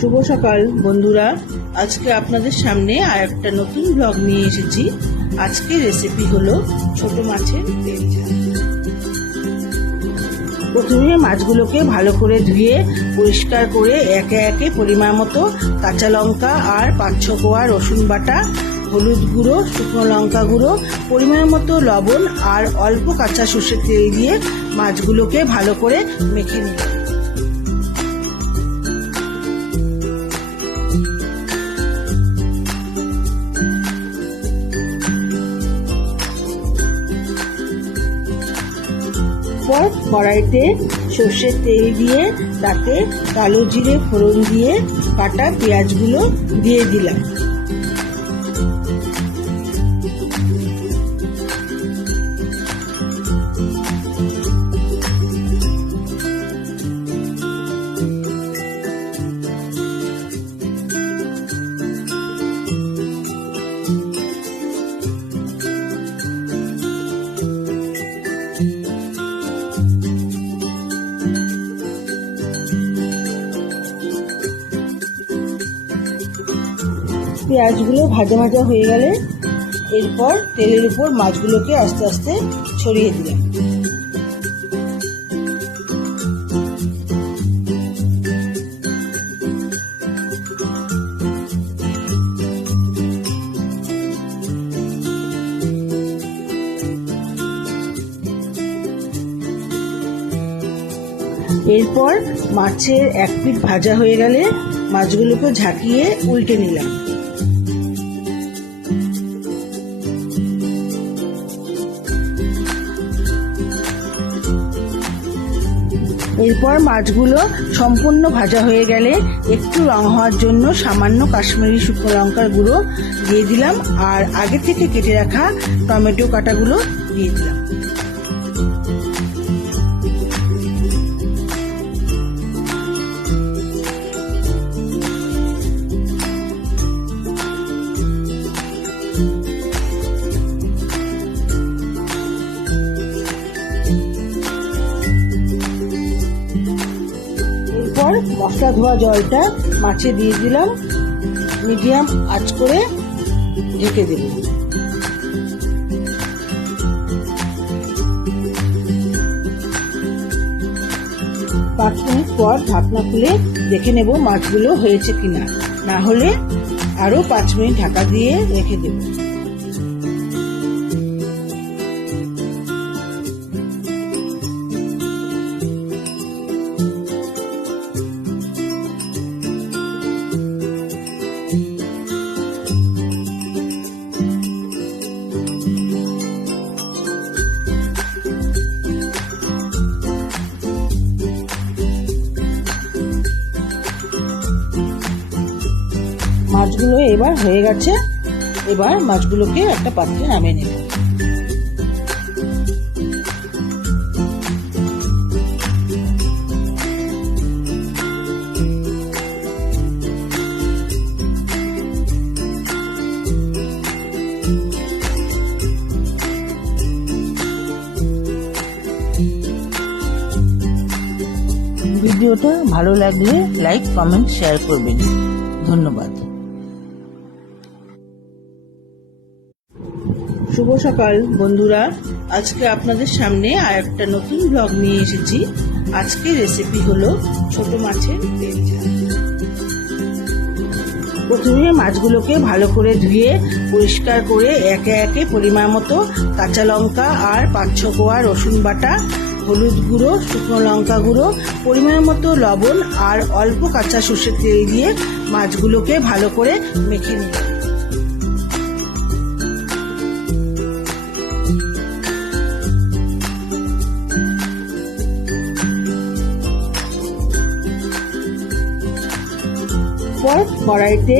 শুভ সকাল বন্ধুরা, আজকে আপনাদের সামনে আর একটা নতুন ব্লগ নিয়ে এসেছি। আজকে রেসিপি হলো ছোট মাছের তেল ঝাল। প্রথমে মাছগুলোকে ভালো করে ধুয়ে পরিষ্কার করে একে একে পরিমাণ মতো কাঁচা লঙ্কা আর 5-6 কোয়া রসুন বাটা, হলুদ গুঁড়ো, শুকনো লঙ্কা গুঁড়ো, পরিমাণ মতো লবণ আর অল্প কাঁচা সর্ষের তেল দিয়ে মাছগুলোকে ভালো করে মেখে নিলাম। পর কড়াইতে সর্ষের তেল দিয়ে তাতে কালো জিরে ফোড়ন দিয়ে কাটা পেঁয়াজগুলো দিয়ে দিলাম। পেঁয়াজগুলো ভাজা ভাজা হয়ে গেলে এরপর তেলের উপর মাছগুলোকে আস্তে আস্তে ছড়িয়ে দিলাম। এরপর মাছের এক পিঠ ভাজা হয়ে গেলে মাছগুলোকে ঝাঁকিয়ে উল্টে নিলাম। এরপর মাছগুলো সম্পূর্ণ ভাজা হয়ে গেলে একটু রং হওয়ার জন্য সামান্য কাশ্মীরি শুকনো লঙ্কার গুঁড়ো দিয়ে দিলাম আর আগে থেকে কেটে রাখা টমেটো কাটাগুলো দিয়ে দিলাম। মশলা ধোয়া জলটা মাছে দিয়ে দিলাম, মিডিয়াম আঁচ করে ঢেকে দেব। 5 মিনিট পর ঢাকনা খুলে দেখে নেব মাছগুলো হয়েছে কিনা, না হলে আরো 5 মিনিট ঢাকা দিয়ে রেখে দেব। মাছগুলো এবার হয়ে গেছে, এবার মাছগুলোকে একটা পাত্রে নামিয়ে নেব। ভিডিওটা ভালো লাগলে লাইক, কমেন্ট, শেয়ার করবেন। ধন্যবাদ। শুভ সকাল বন্ধুরা, আজকে আপনাদের সামনে আর একটা নতুন ব্লগ নিয়ে এসেছি। আজকে রেসিপি হলো ছোট মাছের তেল ঝাল। প্রথমে মাছগুলোকে ভালো করে ধুয়ে পরিষ্কার করে একে একে পরিমাণ মতো কাঁচা লঙ্কা আর 5-6 কোয়া রসুন বাটা, হলুদ গুঁড়ো, শুকনো লঙ্কা গুঁড়ো, পরিমাণ মতো লবণ আর অল্প কাঁচা সর্ষের তেল দিয়ে মাছগুলোকে ভালো করে মেখে নিলাম। পর কড়াইতে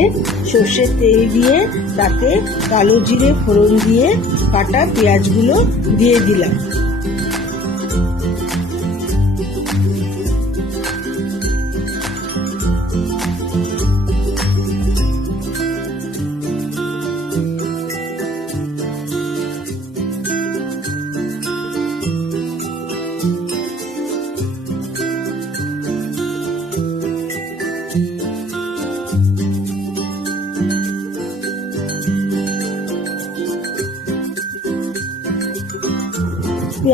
সর্ষের তেল দিয়ে তাতে কালো জিরে ফোড়ন দিয়ে কাটা পেঁয়াজগুলো দিয়ে দিলাম।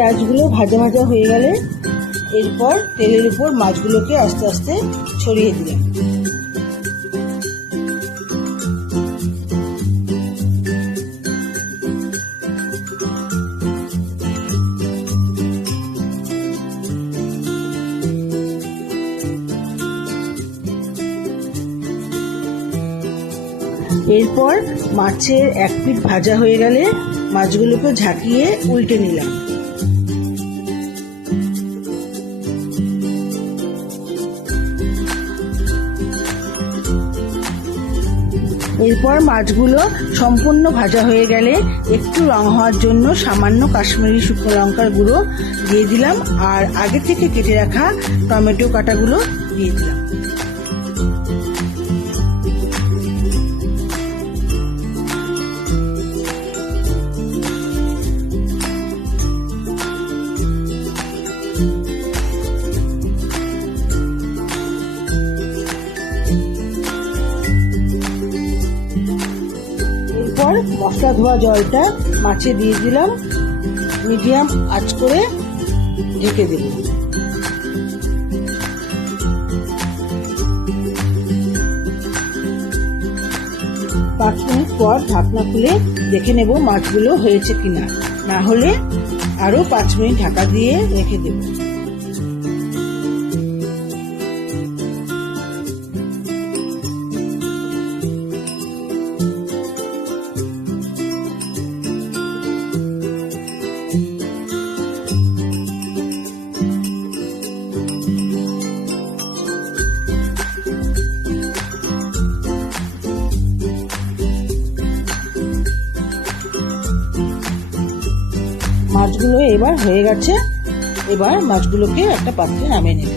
পেঁয়াজগুলো ভাজা ভাজা হয়ে গেলে এরপর তেলের উপর মাছগুলোকে আস্তে আস্তে ছড়িয়ে দিলাম। এরপর মাছের এক পিঠ ভাজা হয়ে গেলে মাছগুলোকে ঝাঁকিয়ে উল্টে নিলাম। এরপর মাছগুলো সম্পূর্ণ ভাজা হয়ে গেলে একটু রং হওয়ার জন্য সামান্য কাশ্মীরি শুকনো লঙ্কার গুঁড়ো দিয়ে দিলাম আর আগে থেকে কেটে রাখা টমেটো কাটাগুলো দিয়ে দিলাম। এরপর মশলা ধোয়া জলটা মাছে দিয়ে দিলাম, মিডিয়াম আঁচ করে ঢেকে দিলাম। 5 মিনিট পর ঢাকনা খুলে দেখে নেব মাছগুলো হয়েছে কিনা, না হলে আরো 5 মিনিট ঢাকা দিয়ে রেখে দেব। মাছগুলো এবার হয়ে গেছে, এবার মাছগুলোকে একটা পাত্রে নামিয়ে নেব।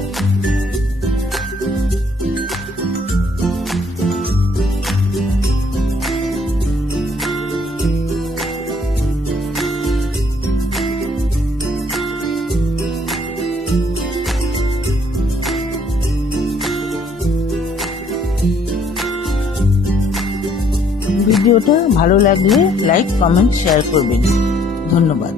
ভিডিওটা ভালো লাগলে লাইক, কমেন্ট, শেয়ার করবেন। ধন্যবাদ।